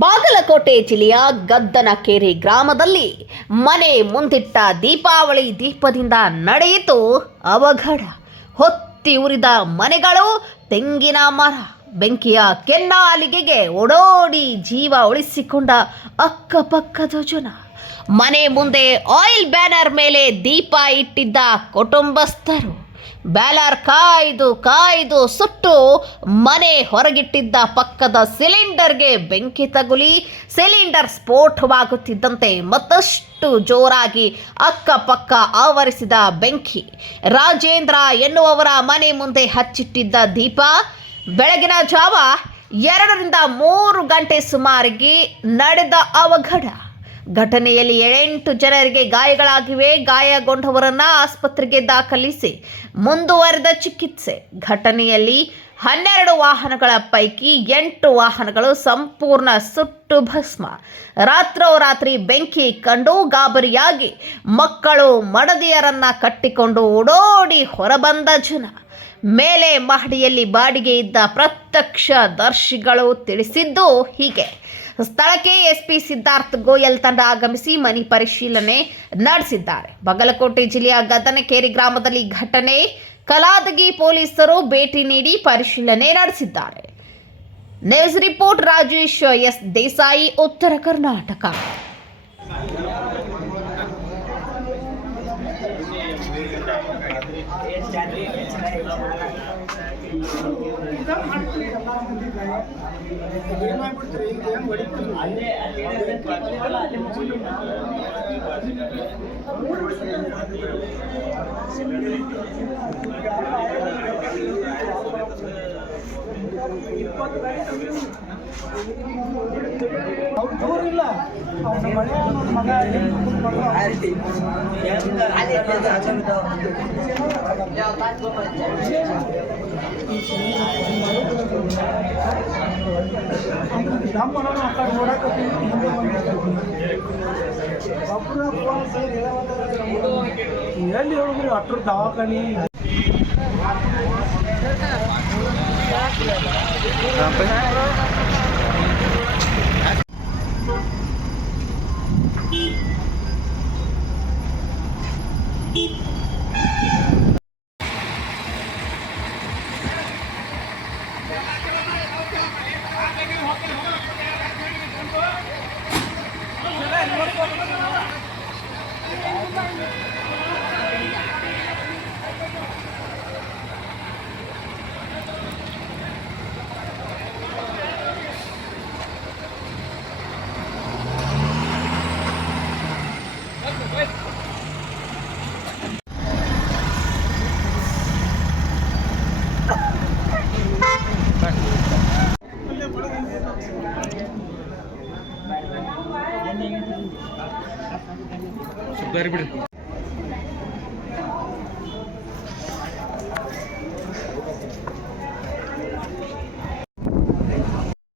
ಬಾಗಲಕೋಟೆ ಜಿಲ್ಲೆಯ ಗದ್ದನಕೆರೆ ಗ್ರಾಮದಲ್ಲಿ ಮನೆ ಮುಂದಿಟ್ಟ ದೀಪಾವಳಿ ದೀಪದಿಂದ ನಡೆಯಿತು ಅವಘಡ. ಹೊತ್ತಿ ಉರಿದ ಮನೆಗಳು, ತೆಂಗಿನ ಮರ, ಬೆಂಕಿಯ ಕೆನ್ನಾಲಿಗೆಗೆ ಓಡೋಡಿ ಜೀವ ಉಳಿಸಿಕೊಂಡ ಅಕ್ಕಪಕ್ಕದ ಜನ. ಮನೆ ಮುಂದೆ ಆಯಿಲ್ ಬ್ಯಾನರ್ ಮೇಲೆ ದೀಪ ಇಟ್ಟಿದ್ದ ಕುಟುಂಬಸ್ಥರು ಬ್ಯಾನರ್ ಕಾಯ್ದು ಸುಟ್ಟು ಮನೆ ಹೊರಗಿಟ್ಟಿದ್ದ ಪಕ್ಕದ ಸಿಲಿಂಡರ್ಗೆ ಬೆಂಕಿ ತಗುಲಿ ಸಿಲಿಂಡರ್ ಸ್ಫೋಟವಾಗುತ್ತಿದ್ದಂತೆ ಮತ್ತಷ್ಟು ಜೋರಾಗಿ ಅಕ್ಕಪಕ್ಕ ಆವರಿಸಿದ ಬೆಂಕಿ. ರಾಜೇಂದ್ರ ಎನ್ನುವವರ ಮನೆ ಮುಂದೆ ಹಚ್ಚಿಟ್ಟಿದ್ದ ದೀಪ ಬೆಳಗಿನ ಜಾವ 2-3 ಗಂಟೆ ಸುಮಾರಿಗೆ ನಡೆದ ಅವಘಡ. ಘಟನೆಯಲ್ಲಿ 8 ಜನರಿಗೆ ಗಾಯಗಳಾಗಿವೆ. ಗಾಯಗೊಂಡವರನ್ನು ಆಸ್ಪತ್ರೆಗೆ ದಾಖಲಿಸಿ ಮುಂದುವರೆದ ಚಿಕಿತ್ಸೆ. ಘಟನೆಯಲ್ಲಿ 12 ವಾಹನಗಳ ಪೈಕಿ 8 ವಾಹನಗಳು ಸಂಪೂರ್ಣ ಸುಟ್ಟು ಭಸ್ಮ. ರಾತ್ರೋರಾತ್ರಿ ಬೆಂಕಿ ಕಂಡು ಗಾಬರಿಯಾಗಿ ಮಕ್ಕಳು ಮಡದಿಯರನ್ನ ಕಟ್ಟಿಕೊಂಡು ಓಡೋಡಿ ಹೊರಬಂದ ಜನ. ಮೇಲೆ ಮಹಡಿಯಲ್ಲಿ ಬಾಡಿಗೆ ಇದ್ದ ಪ್ರತ್ಯಕ್ಷದರ್ಶಿಗಳು ತಿಳಿಸಿದ್ದು ಹೀಗೆ. ಸ್ಥಳಕ್ಕೆ ಎಸ್ಪಿ ಸಿದ್ಧಾರ್ಥ ಗೋಯಲ್ ತಂಡ ಆಗಮಿಸಿ ಮನೆ ಪರಿಶೀಲನೆ ನಡೆಸಿದ್ದಾರೆ. ಬಾಗಲಕೋಟೆ ಜಿಲ್ಲೆಯ ಗದ್ದನಕೆರೆ ಗ್ರಾಮದಲ್ಲಿ ಘಟನೆ. ಕಲಾದಗಿ ಪೊಲೀಸರು ಭೇಟಿ ನೀಡಿ ಪರಿಶೀಲನೆ ನಡೆಸಿದ್ದಾರೆ. News report Rajesh S Desai, ಉತ್ತರ ಕರ್ನಾಟಕ. ಎಲ್ಲಿ ಹೋಗ್ರಿ ಅಟ್ರ ದವಾಖಾನಿ ಸುಧಾರಿ ಬಿಡಿ.